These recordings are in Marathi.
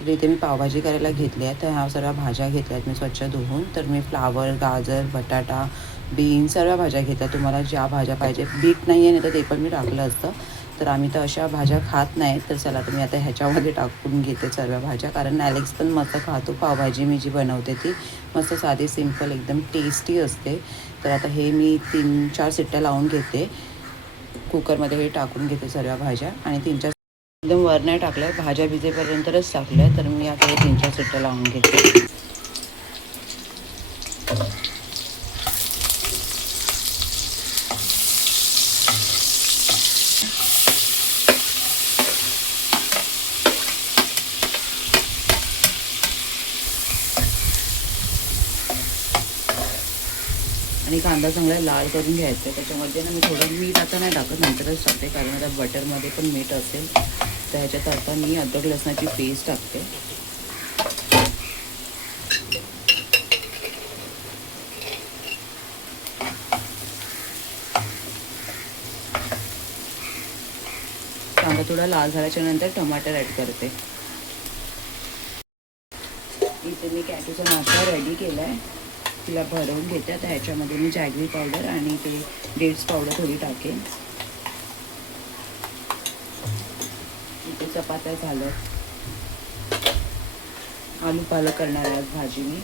तर इथे मी पावभाजी करायला घेतली आहे. तर ह्या सर्व भाज्या घेतल्या आहेत मी स्वच्छ धुवून. तर मी फ्लावर, गाजर, बटाटा, बीन सर्व भाज्या घेतल्या. तुम्हाला ज्या भाज्या पाहिजे, बीट नाही आहे नाही तर ते पण मी टाकलं असतं. तर आम्ही तर अशा भाज्या खात नाही. तर चला तर मी आता ह्याच्यामध्ये टाकून घेते सर्व भाज्या, कारण ॲलेक्स पण मस्त खातो पावभाजी मी जी बनवते ती. मस्त साधी सिंपल एकदम टेस्टी असते. तर आता हे मी 3-4 शिट्ट्या लावून घेते. कुकरमध्ये हे टाकून घेते सर्व भाज्या आणि 3-4 एकदम वर नाही टाकलं, भाज्या भिजेपर्यंतच टाकलं. तर मी आता हे 3-4 शिट्ट्या लावून घेते. आणि कांदा चांगला लाल करून घ्यायचा आहे. त्याच्यामध्ये ना मी थोडं मीठ आता नाही टाकत, नंतरच टाकते, कारण आता बटरमध्ये पण मीठ असेल. तर ह्याच्यात आता मी अद्रक लसणाची पेस्ट टाकते. कांदा थोडा लाल झाल्याच्या नंतर टमाटर ॲड करते. इथे मी कॅटूचा नाश्ता रेडी केला आहे. तिला भरवून घेते. आता ह्याच्यामध्ये मी जॅगरी पावडर आणि ते डेट्स पावडर थोडी टाकेन. इथे चपात्या झालं. आलू पालक करणार आहे आज भाजी मी.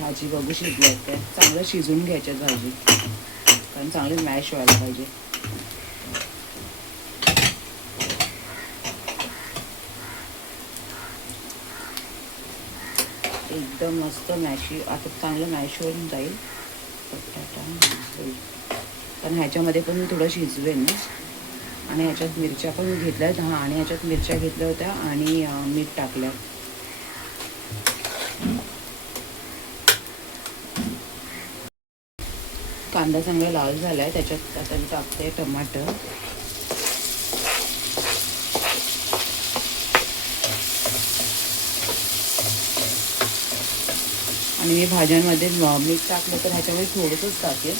भाजी बघू शिजल्या त्या चांगलं शिजून घ्यायच्यात भाजी, कारण चांगली मॅश व्हायला पाहिजे. एकदम मस्त मॅशी आता चांगलं मॅश होऊन जाईल बटाटा होईल, कारण ह्याच्यामध्ये पण मी थोडं शिजवेन ना. आणि ह्याच्यात मिरच्या पण घेतल्या आहेत. आणि ह्याच्यात मिरच्या घेतल्या होत्या आणि मीठ टाकलं. कांदा चांगला लाल झाला आहे. त्याच्यात आता मी टाकते टमाटर. आणि मी भाज्यांमध्ये मीठ टाकलं तर ह्याच्यामध्ये थोडंसंच टाकेल,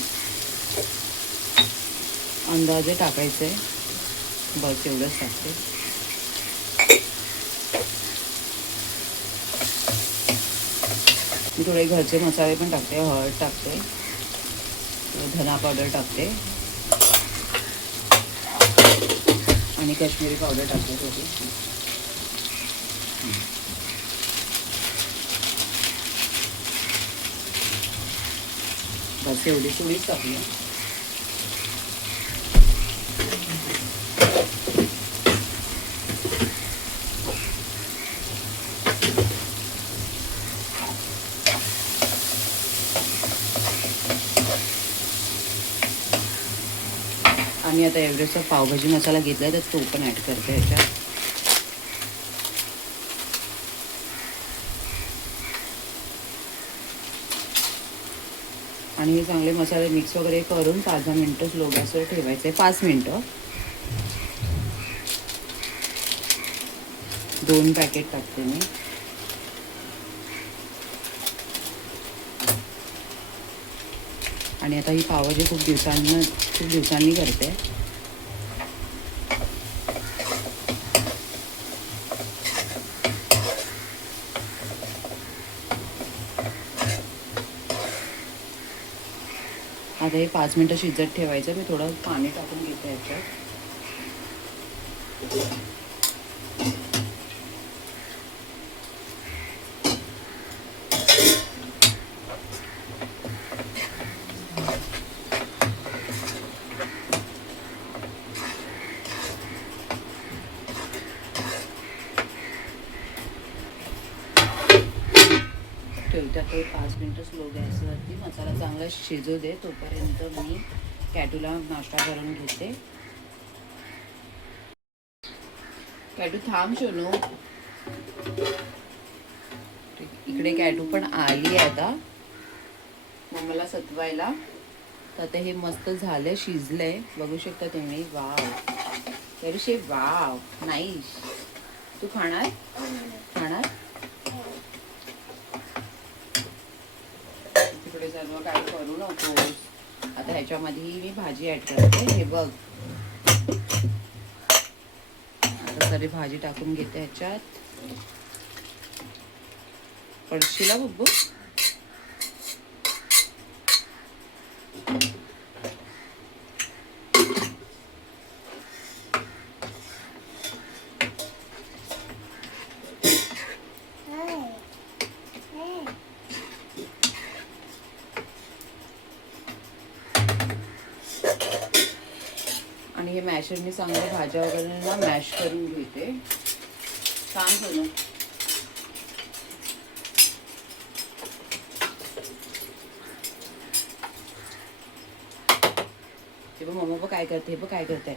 अंदाजे टाकायचं आहे, बस एवढंच टाकते. मी थोडे घरचे मसाले पण टाकते. हळद टाकते, धना पावडर टाकते आणि काश्मीरी पावडर टाकते थोडी. बस एवढी थोडीच टाकली. आणि आता एव्हरेस्टचा पावभाजी मसाला घेतला तर तो पण ॲड करते ह्याच्यात. आणि हे चांगले मसाले मिक्स वगैरे करून 5-10 मिनटं स्लो गॅसवर ठेवायचे. 5 मिनटं. 2 पॅकेट टाकते मी. आणि आता ही पावभाजी खूप दिवसांनी करते. आता हे 5 मिनटं शिजत ठेवायचं. मी थोडं पाणी टाकून घेते ह्याच्यात. ठेवते आता 5 मिनटं स्लो गॅसवरती. मसाला चांगला शिजू दे तोपर्यंत मी कॅटूला नाश्ता करून घेते. कॅटू थांब शोनू. इकडे कॅटू पण आली आहे आता मम्माला सतवायला. तर आता हे मस्त झालं, शिजलंय, बघू शकता तुम्ही. वाव कॅटू शेफ, वाव नाईस. तू खाणार? खाणार? तिकडे सर्व काय करू नकोस. आता ह्याच्यामध्ये मी भाजी ऍड करते. हे बघ, आता सारी भाजी टाकून घेते ह्याच्यात. पडशीला बब्बू. आणि हे मॅशरने चांगल्या भाज्या वगैरे ना मॅश करून घेते. छान झालं. हे बघ मम्मा काय करते. हे बघ काय करते.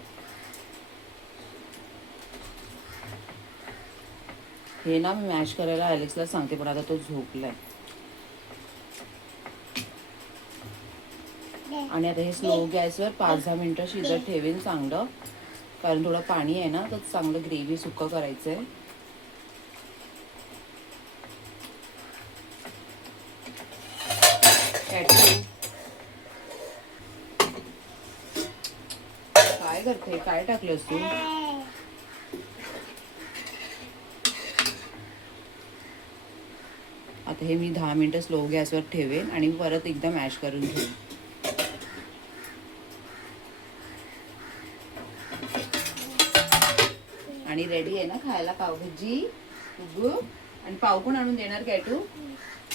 हे ना मी मॅश करायला अलेक्सला सांगते, पण आता तो झोपलाय. आणि आता हे स्लो गॅसवर 5-10 मिनिटं शिजत ठेवेन चांगलं, कारण थोडं पाणी आहे ना, तर चांगलं ग्रेव्ही सुक्कं करायचंय. काय करते? काय टाकलंस तू? आता हे मी 10 मिनिटं स्लो गॅसवर ठेवेन आणि परत एकदा मॅश करून घेईन. आणि रेडी आहे ना खायला पावभाजी उगू. आणि पाव पण आणून देणार काय तू?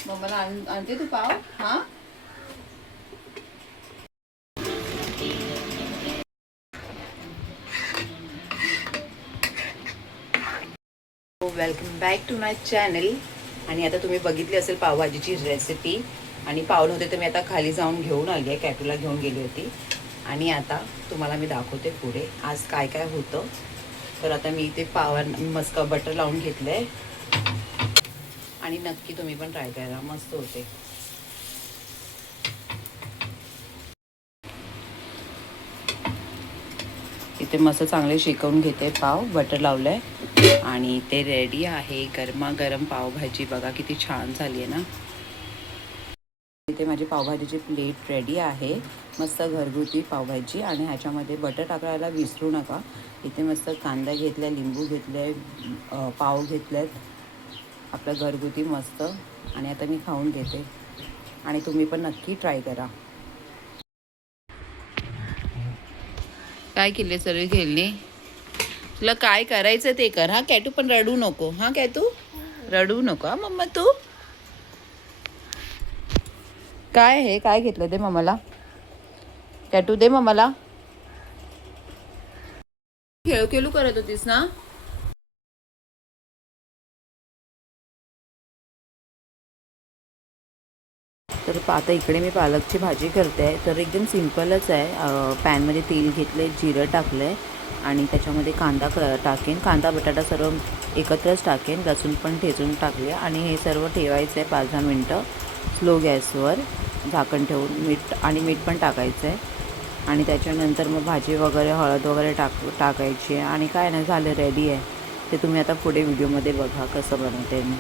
मम्माला आणते तू पाव? हा, welcome back to my channel. आणि आता तुम्ही बघितली असेल पावभाजीची रेसिपी. आणि पाव नव्हते तर मी आता खाली जाऊन घेऊन आली आहे. कॅटूला घेऊन गेली होती. आणि आता तुम्हाला मी दाखवते पुढे आज काय काय होतं. तर आता मी इथे मस्त बटर लावून घेतलं आहे. आणि नक्की तुम्ही पण ट्राय करा, मस्त होते. इथे मस्त चांगले शेकवून घेते पाव, बटर लावलंय आणि ते रेडी आहे. गरमागरम पावभाजी बघा किती छान झाली आहे ना. इथे माझी पावभाजीची प्लेट रेडी आहे. मस्त घरगुती पावभाजी. आणि ह्याच्यामध्ये बटर टाकायला विसरू नका. इथे मस्त कांदा घेतलाय, लिंबू घेतले, पाव घेतलेत आपलं घरगुती मस्त. आणि आता मी खाऊन घेते आणि तुम्ही पण नक्की ट्राय करा. काय केले सर्व खेळणे. तुला काय करायचं ते कर हा कॅटू, पण रडू नको हा कॅटू, रडू नको हा मम्मा तू. काय हे काय घेतलं ते मम्माला. कॅटू दे मम्माला. खेळू करत होतीस ना. तर आता इकडे मी पालकची भाजी करते आहे. तर एकदम सिंपलच आहे. पॅनमध्ये तेल घेतले, जिरं टाकलं आहे आणि त्याच्यामध्ये कांदा टाकेन. कांदा बटाटा सर्व एकत्रच टाकेन. लसूण पण ठेचून टाकले आणि हे सर्व ठेवायचं आहे 5-10 मिनटं स्लो गॅसवर झाकण ठेवून. मीठ पण टाकायचं आहे. आणि त्याच्यानंतर मग भाजी वगैरे हळद वगैरे टाकायची आहे. आणि काय नाही झालं, रेडी आहे. ते तुम्ही आता पुढे व्हिडिओमध्ये बघा कसं बनवते मी.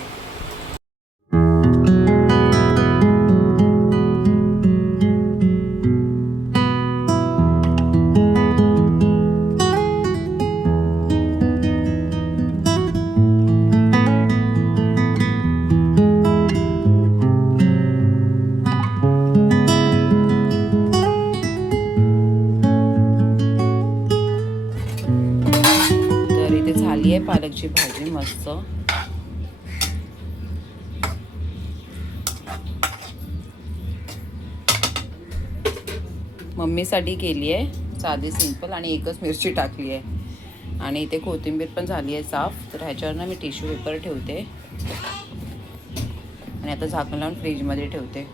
झाली आहे पालकची भाजी मस्त. मम्मीसाठी केली आहे साधी सिंपल आणि एकच मिरची टाकली आहे. आणि इथे कोथिंबीर पण झाली आहे साफ. तर ह्याच्यावर ना मी टिश्यू पेपर ठेवते आणि आता झाकण लावून फ्रीजमध्ये ठेवते.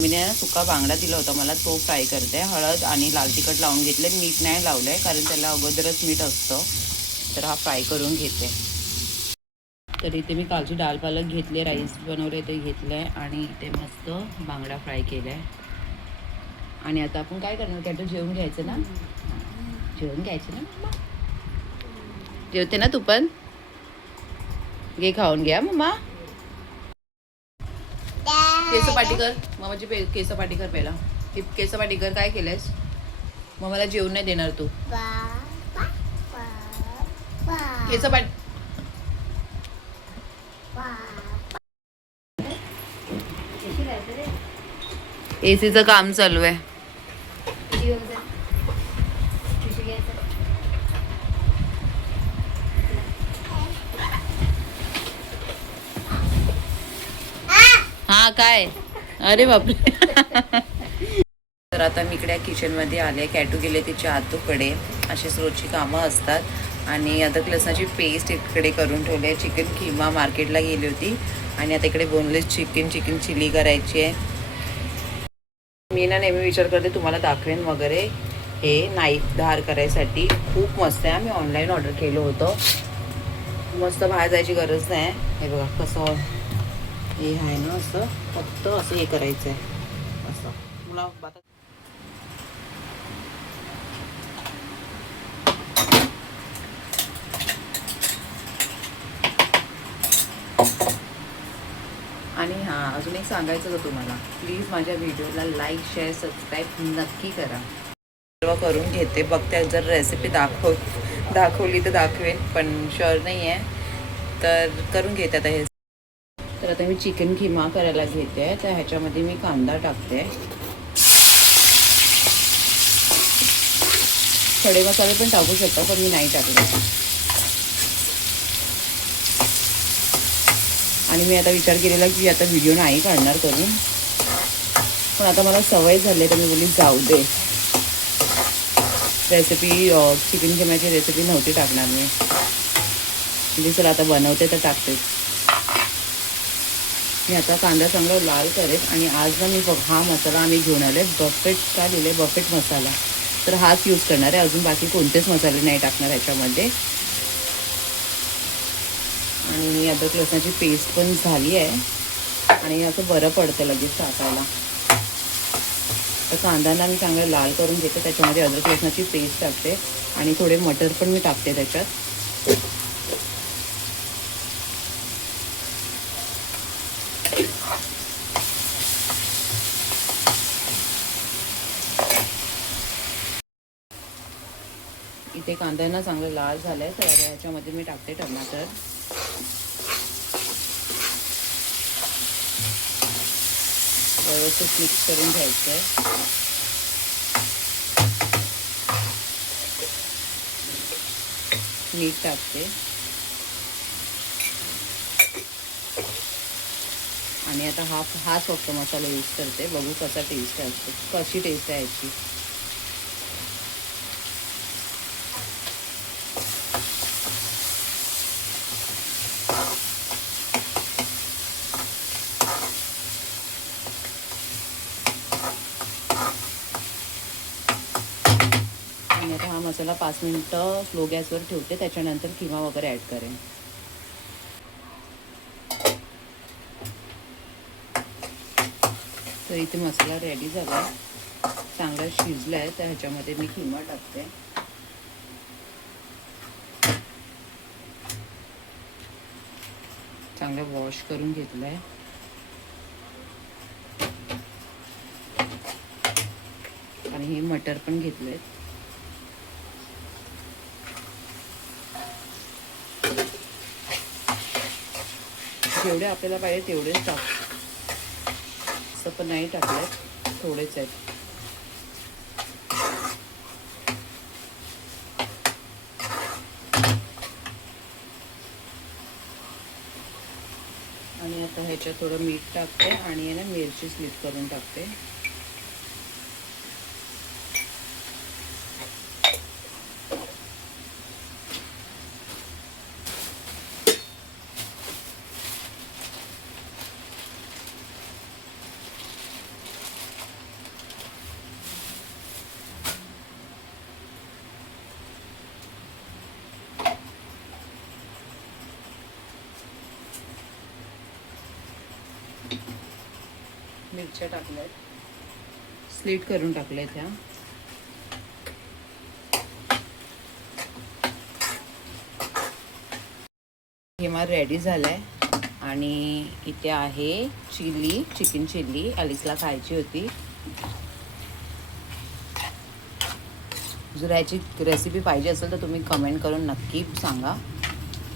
मी ना सुका बांगडा दिला होता मला, तो फ्राय करते. हळद आणि लाल तिखट लावून घेतले, मीठ नाही लावलं आहे कारण त्याला अगोदरच मीठ असतं. तर हा फ्राय करून घेते. तर इथे मी कालची डाळ पालक घेतले, राईस बनवले ते घेतलं आहे आणि इथे मस्त बांगडा फ्राय केला आहे. आणि आता आपण काय करणार, त्याचं जेवण घ्यायचं ना. जेवण घ्यायचं ना, जेवते ना तू पण. घे खाऊन घ्या मम्मा. केस पाटी कर मम्माची केस पाटी कर पहिला. केस पाटी कर. काय केलंयस? मम्माला जेवण नाही देणार तू. केस पाटी. एसीचं काम चालू आहे. हा काय? अरे बापरे. तर आता मी इकडे किचनमध्ये आले. कॅटू गेले तिच्या आतूकडे. अशीच रोजची कामं असतात. आणि अद्रक लसणाची पेस्ट इकडे करून ठेवली आहे. चिकन किमा मार्केटला गेली होती आणि आता इकडे बोनलेस चिकन चिली करायची आहे. मी ना नेहमी विचार करते तुम्हाला दाखवेन वगैरे. हे नाईफ धार करायसाठी खूप मस्त आहे. मी ऑनलाईन ऑर्डर केलं होतं. मस्त बाहेर जायची गरज नाही. हे बघा कसं हे आहे ना, असं फक्त असं हे करायचं आहे असं. मला आणि हां, अजून एक सांगायचं होतं तुम्हाला. प्लीज माझ्या व्हिडिओला लाईक शेअर सबस्क्राईब नक्की करा. सर्व करून घेते. बघते जर रेसिपी दाखवली तर दाखवेन, पण शुअर नाही आहे. तर करून घेते आता हे. तर आता मी चिकन किमा करायला घेते. तर ह्याच्यामध्ये मी कांदा टाकते. खडे मसाले पण टाकू शकता, पण मी नाही टाकले. आणि मी आता विचार केलेला की आता व्हिडिओ नाही काढणार करून, पण आता मला सवय झाली तर मी बोलली जाऊ दे. रेसिपी चिकन किमाची रेसिपी नव्हती टाकणार मी. म्हणजे चला आता बनवते तर टाकते. मी आता कांदा चांगला लाल करेन. आणि आज ना मी हा मसाला आम्ही घेऊन आले. बफेट का लिहिले? बफेट मसाला. तर हाच यूज करणार आहे. अजून बाकी कोणतेच मसाले नाही टाकणार ह्याच्यामध्ये. आणि अद्रक लसणाची पेस्ट पण झाली आहे. आणि असं बरं पडतं लगेच टाकायला. तर कांद्याला मी चांगला लाल करून घेते. त्याच्यामध्ये अद्रक लसणाची पेस्ट टाकते आणि थोडे मटर पण मी टाकते त्याच्यात. इथे कांद्यांना चांगलं लाल झालंय. तर ह्याच्यामध्ये मी टाकते टमाटर. व्यवस्थित मिक्स करून घ्यायचं आहे. मीठ टाकते. आणि आता हाच फक्त मसाला यूज करते. बघू कसा टेस्ट असतो, कशी टेस्ट आहे याची. आणि आता हा मसाला 5 मिनिटं स्लो गॅसवर ठेवते. त्याच्यानंतर किमा वगैरे ॲड करेन. तर इथे मसाला रेडी झाला आहे. चांगला शिजला आहे. तर ह्याच्यामध्ये मी किमा टाकते. चांगलं वॉश करून घेतलं आहे. आणि हे मटर पण घेतलं आहे. जेवढे आपल्याला पाहिजे तेवढेच टाक. असं पण नाही टाकलं, थोडेच आहेत. आणि आता ह्याच्यात थोडं मीठ टाकते आणि ना मिरची स्लिप करून टाकते. मिरच्या टाकल्यात, स्लीट करून टाकल्यात ह्या. किमा रेडी झाला आहे आणि इथे आहे चिली, चिकन चिल्ली. ॲलिसला खायची होती. जर याची रेसिपी पाहिजे असेल तर तुम्ही कमेंट करून नक्की सांगा,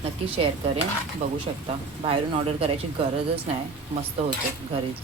नक्की शेअर करेन. बघू शकता, बाहेरून ऑर्डर करायची गरजच नाही, मस्त होते घरीच.